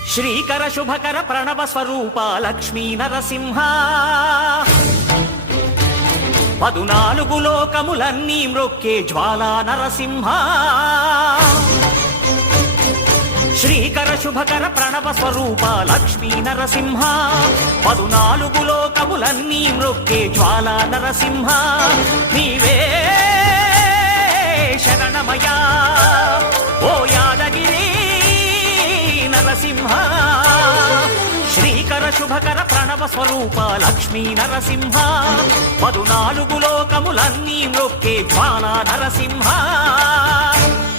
శ్రీకర శుభకర ప్రణవ స్వరూప లక్ష్మీ నరసింహ 14 లోకములన్నీ మ్రొక్కే జ్వాలా నరసింహ శ్రీకర శుభకర ప్రణవ స్వరూప లక్ష్మీ నరసింహ 14 లోకములన్నీ మ్రొక్కే జ్వాలా నరసింహ నీవే శరణమయా ఓ యాదగిరి నరసింహ శ్రీకర శుభకర ప్రణవ స్వరూప లక్ష్మీ నరసింహ 14 లోకములన్నీ మ్రొక్కే జ్వాలా నరసింహ